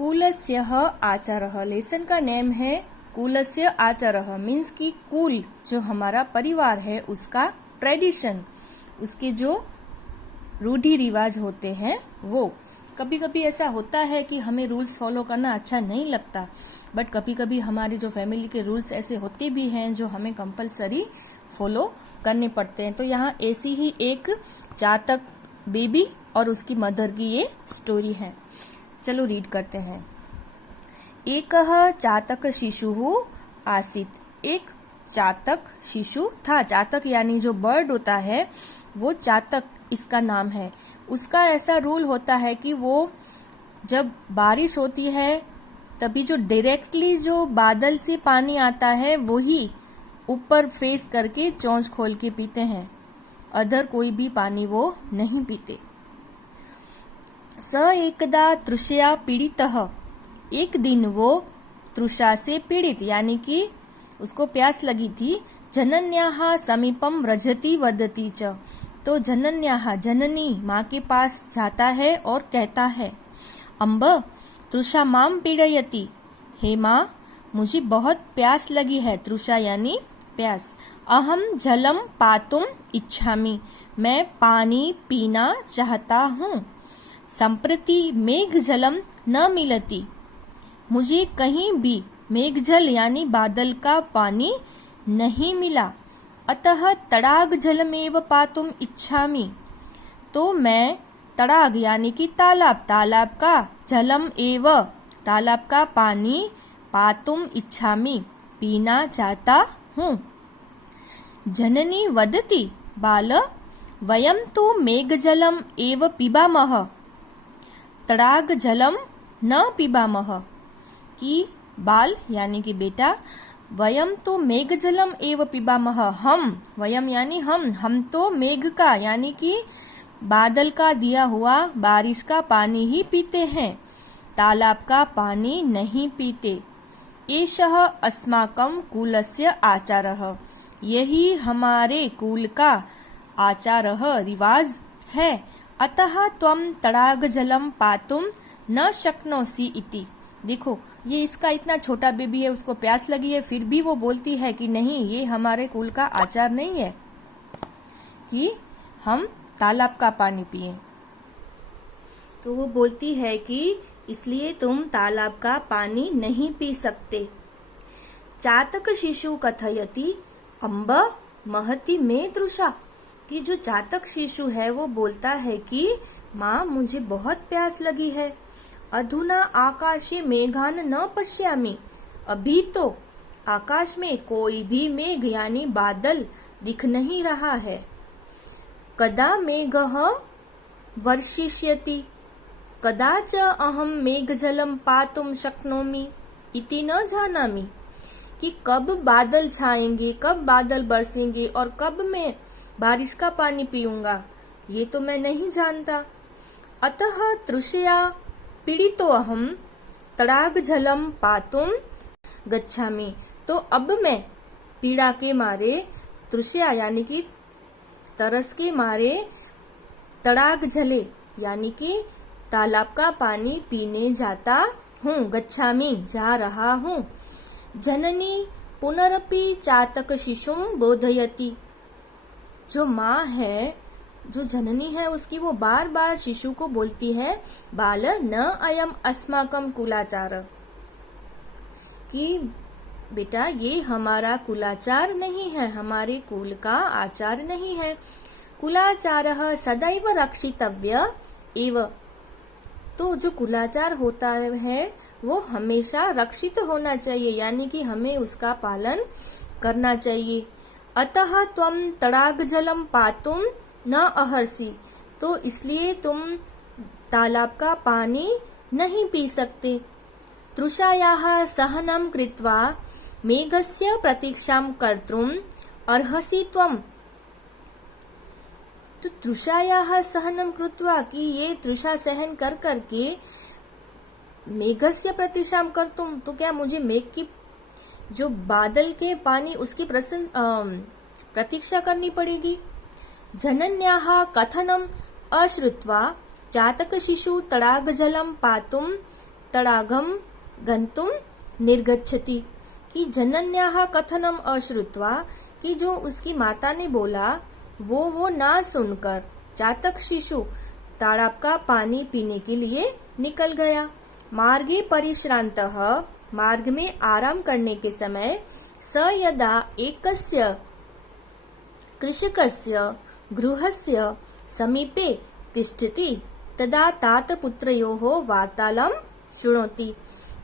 कुलस्यः आचारः। लेसन का नेम है कुलस्य आचारः, मीन्स की कुल जो हमारा परिवार है उसका ट्रेडिशन, उसके जो रूढ़ी रिवाज होते हैं वो। कभी कभी ऐसा होता है कि हमें रूल्स फॉलो करना अच्छा नहीं लगता, बट कभी कभी हमारे जो फैमिली के रूल्स ऐसे होते भी हैं जो हमें कंपलसरी फॉलो करने पड़ते हैं। तो यहाँ ऐसी ही एक चातक बेबी और उसकी मदर की ये स्टोरी है। चलो रीड करते हैं। एकः चातक शिशुः आसीत्। एक चातक शिशु था। चातक यानी जो बर्ड होता है वो चातक इसका नाम है। उसका ऐसा रूल होता है कि वो जब बारिश होती है तभी जो डायरेक्टली जो बादल से पानी आता है वही ऊपर फेस करके चोंच खोल के पीते हैं, अदर कोई भी पानी वो नहीं पीते। स एकदा तृषया पीड़ितः। एक दिन वो तृषा से पीड़ित यानी कि उसको प्यास लगी थी। जनन्याः समीपम व्रजति वदति च। तो जनन्याः जननी माँ के पास जाता है और कहता है, अम्ब तृषा माम पीड़यति। हे माँ, मुझे बहुत प्यास लगी है। तृषा यानी प्यास। अहम जलम पातुम इच्छामि। मैं पानी पीना चाहता हूँ। संप्रति मेघ जलम न मिलति। मुझे कहीं भी मेघजल यानी बादल का पानी नहीं मिला। अतः तड़ाग जलमेव पातुम इच्छामि। तो मैं तड़ाग यानी कि तालाब, तालाब का जलम एव तालाब का पानी पातुम इच्छामि पीना चाहता हूँ। जननी वदति, बाल वयम तो मेघजलम एव पिबामः, तड़ाग जलम न पिबामः। कि बाल यानी कि बेटा, वयम तो मेघ जलम एव पिबामः। हम, वयम यानी हम तो मेघ का यानी कि बादल का दिया हुआ बारिश का पानी ही पीते हैं, तालाब का पानी नहीं पीते। एषः अस्माकं कुलस्य आचारः। यही हमारे कुल का आचारः रिवाज है। अतः त्वं तड़ाग जलम पातुम न शक्नोसि इति। देखो, ये इसका इतना छोटा बेबी है, उसको प्यास लगी है, फिर भी वो बोलती है कि नहीं, ये हमारे कुल का आचार नहीं है कि हम तालाब का पानी पिए। तो वो बोलती है कि इसलिए तुम तालाब का पानी नहीं पी सकते। चातक शिशु कथयति, अम्ब महति मे तृषा। कि जो चातक शिशु है वो बोलता है कि माँ, मुझे बहुत प्यास लगी है। अधुना आकाशे मेघान न पश्यामि। अभी तो आकाश में कोई भी मेघ यानी बादल दिख नहीं रहा है। कदा मेघः वर्षिष्यति, कदा च अहम मेघजलम पातुम शक्नोमि इति न जानामि। कि कब बादल छाएंगे, कब बादल बरसेंगे और कब मैं बारिश का पानी पीऊंगा, ये तो मैं नहीं जानता। अतः तृषया पीड़ितो अहम तड़ाग जलम पातुम गच्छामि। तो अब मैं पीड़ा के मारे, तृषया यानी कि तरस के मारे, तड़ाग जले यानी कि तालाब का पानी पीने जाता हूँ। गच्छामि जा रहा हूँ। जननी पुनरपि चातक शिशुम बोधयति। जो माँ है, जो जननी है उसकी, वो बार बार शिशु को बोलती है, बाल न अयम अस्माकम कुलाचार। कि बेटा, ये हमारा कुलाचार नहीं है, हमारे कुल का आचार नहीं है। कुलाचारः सदैव रक्षितव्य एव। तो जो कुलाचार होता है वो हमेशा रक्षित होना चाहिए, यानी कि हमें उसका पालन करना चाहिए। अतः त्वं तड़ाग जलम पातुम न अहर्षि। तो इसलिए तुम तालाब का पानी नहीं पी सकते। तृषायाः सहनं कृत्वा मेघस्य प्रतीक्षां कर्तुम् अर्हसि त्वम्। तो तृषायाः सहनं कृत्वा, कि ये तृषा सहन कर करके मेघस्य प्रतीक्षां कर्तुम्, तो क्या मुझे मेघ की जो बादल के पानी उसकी प्रतीक्षा करनी पड़ेगी। जनन्याः कथनम् अश्रुत्वा चातक शिशु तड़ाग जलम पातुम तडागम गंतुम निर्गच्छति। कि जनन्याः कथनम अश्रुत्वा, कि जो उसकी माता ने बोला वो ना सुनकर जातक शिशु तालाब का पानी पीने के लिए निकल गया। मार्गे परिश्रान्तः, मार्ग में आराम करने के समय, स यदा एकस्य कृषकस्य गृहस्य समीपे तिष्ठति तदा तात पुत्रयोः वार्तालां शृणोति।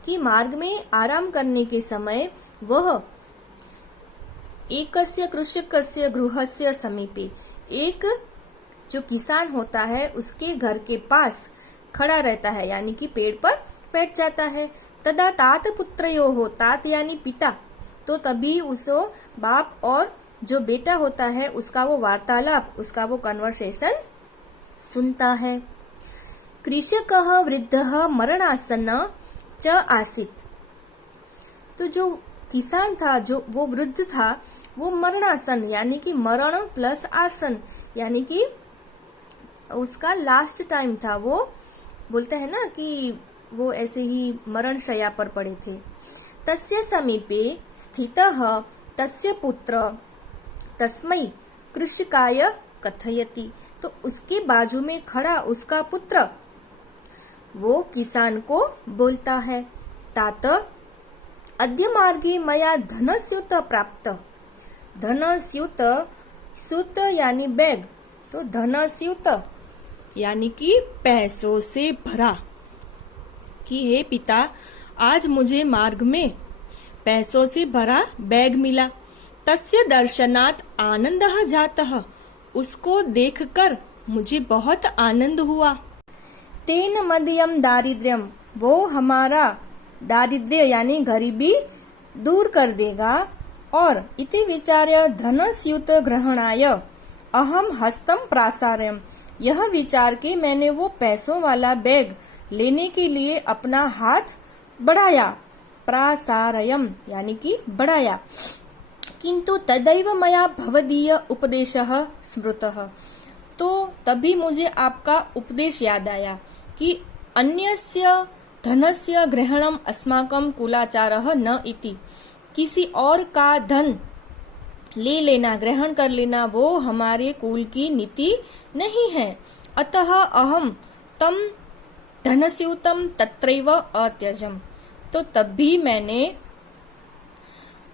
कि मार्ग में आराम करने के समय वह एकस्य कृषकस्य गृहस्य समीपे, एक जो किसान होता है उसके घर के पास खड़ा रहता है, यानी कि पेड़ पर बैठ जाता है। तदा तात पुत्रयोः, तात यानी पिता, तो तभी उसको बाप और जो बेटा होता है उसका वो वार्तालाप, उसका वो कन्वर्सेशन सुनता है। कृषकः वृद्धः मरणासन्न च आसीत्। तो जो किसान था, जो वो वृद्ध था, वो मरणासन यानी कि मरण प्लस आसन, यानी कि उसका लास्ट टाइम था। वो बोलते हैं ना कि वो ऐसे ही मरण शैया पर पड़े थे। तस्य समीपे स्थितः तस्य पुत्र तस्मै कृषकाय कथयति। तो उसके बाजू में खड़ा उसका पुत्र वो किसान को बोलता है, तात अद्य मार्गे मया धनस्यूत प्राप्त। धनस्यूत, सूत यानी बैग, तो धनस्यूत यानी कि पैसों से भरा। कि हे पिता, आज मुझे मार्ग में पैसों से भरा बैग मिला। तस्य दर्शनात् आनंदः जातः, उसको देखकर मुझे बहुत आनंद हुआ। तेन मदीयम दारिद्र्यम, वो हमारा दारिद्र्य यानी गरीबी दूर कर देगा। और इति विचार्य धनस्यूत ग्रहणाय अहम हस्तम प्रासारयम, यह विचार के मैंने वो पैसों वाला बैग लेने के लिए अपना हाथ बढ़ाया। प्रासारयम यानी कि बढ़ाया। किंतु तदैव मया भवदीय उपदेशः स्मृतः, तो तभी मुझे आपका उपदेश याद आया कि अन्यस्य धनस्य ग्रहणम अस्माकं कुलाचारः न इति। किसी और का धन ले लेना, ग्रहण कर लेना, वो हमारे कुल की नीति नहीं है। अतः अहम तम धनस्यूतम तत्रैव अत्यजम, तो तब भी मैंने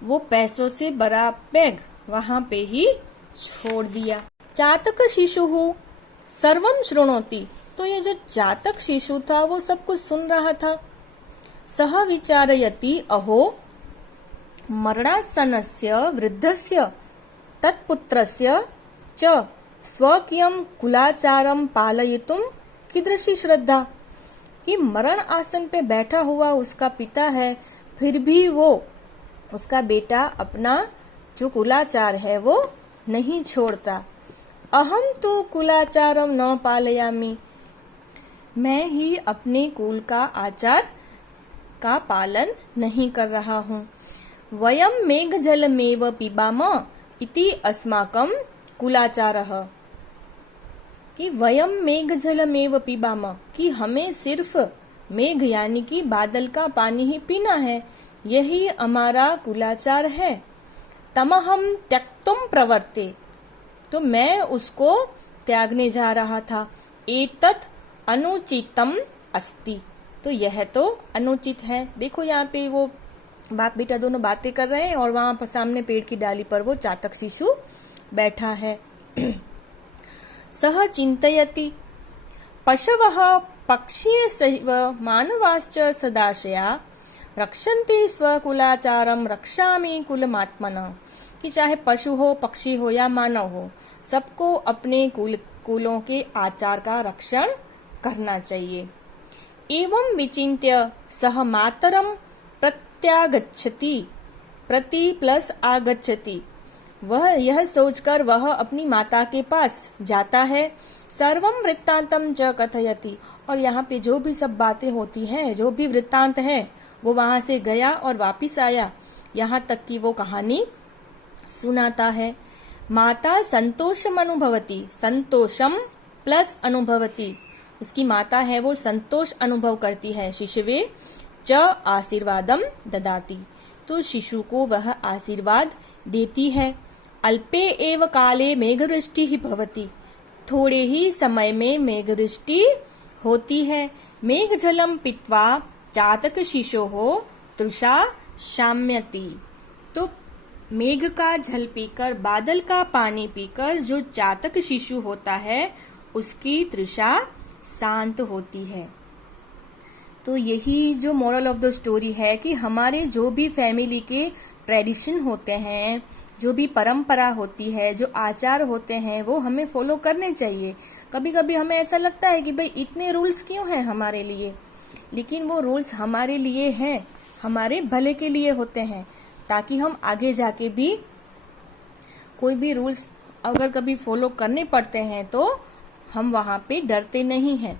वो पैसों से भरा बैग वहां पे ही छोड़ दिया। जातक शिशु सर्वम शृणोति, तो ये जो जातक शिशु था वो सब कुछ सुन रहा था। सह विचारयति अहो मरणासनस्य वृद्धस्य तत्पुत्रस्य च स्वकीयं कुलाचारं पालयितुं कीदृशी श्रद्धा। कि मरण आसन पे बैठा हुआ उसका पिता है, फिर भी वो उसका बेटा अपना जो कुलाचार है वो नहीं छोड़ता। अहम तो कुलाचारम न पालयामि, मैं ही अपने कुल का आचार का पालन नहीं कर रहा हूँ। वयम मेघजलमेव पिबाम इति अस्माकं कुलाचारः, कि वयम मेघजलमेव पिबाम, कि हमें सिर्फ मेघ यानी कि बादल का पानी ही पीना है, यही हमारा कुलाचार है। तमहम त्यक्तुम प्रवर्ते, तो मैं उसको त्यागने जा रहा था। एतत् अनुचितम अस्ति, तो यह तो अनुचित है। देखो यहाँ पे वो बाप बेटा दोनों बातें कर रहे हैं और वहां पर सामने पेड़ की डाली पर वो चातक शिशु बैठा है। सह चिंतयति पशवः पक्षीसैव मानवाश्च सदाशया रक्षन्ति स्वकुलाचारं रक्षामि कुलमात्मनः, कि चाहे पशु हो, पक्षी हो या मानव हो, सबको अपने कुलों के आचार का रक्षण करना चाहिए। एवं विचिन्त्य सह मातरं प्रत्यागच्छति, प्रति प्लस आगच्छति, वह यह सोचकर वह अपनी माता के पास जाता है। सर्वम वृत्तांतम च कथयति, और यहाँ पे जो भी सब बातें होती हैं, जो भी वृत्तांत है, वो वहां से गया और वापिस आया, यहाँ तक कि वो कहानी सुनाता है। माता संतोषम अनुभवती, संतोषम प्लस अनुभवती, उसकी माता है वो संतोष अनुभव करती है। शिशवे च आशीर्वादम ददाती, तो शिशु को वह आशीर्वाद देती है। अल्पे एव काले मेघवृष्टि ही भवति, थोड़े ही समय में मेघवृष्टि होती है। मेघ जलम पीत्वा चातक शिशो हो तृषा शाम्यति, तो मेघ का जल पीकर, बादल का पानी पीकर जो चातक शिशु होता है उसकी तृषा शांत होती है। तो यही जो मोरल ऑफ द स्टोरी है कि हमारे जो भी फैमिली के ट्रेडिशन होते हैं, जो भी परंपरा होती है, जो आचार होते हैं, वो हमें फॉलो करने चाहिए। कभी कभी हमें ऐसा लगता है कि भाई इतने रूल्स क्यों हैं हमारे लिए, लेकिन वो रूल्स हमारे लिए हैं, हमारे भले के लिए होते हैं, ताकि हम आगे जाके भी कोई भी रूल्स अगर कभी फॉलो करने पड़ते हैं तो हम वहां पे डरते नहीं हैं।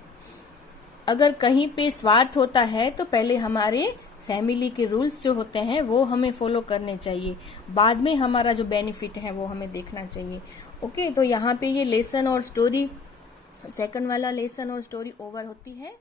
अगर कहीं पे स्वार्थ होता है तो पहले हमारे फैमिली के रूल्स जो होते हैं वो हमें फॉलो करने चाहिए, बाद में हमारा जो बेनिफिट है वो हमें देखना चाहिए। ओके, तो यहाँ पे ये लेसन और स्टोरी, सेकंड वाला लेसन और स्टोरी ओवर होती है।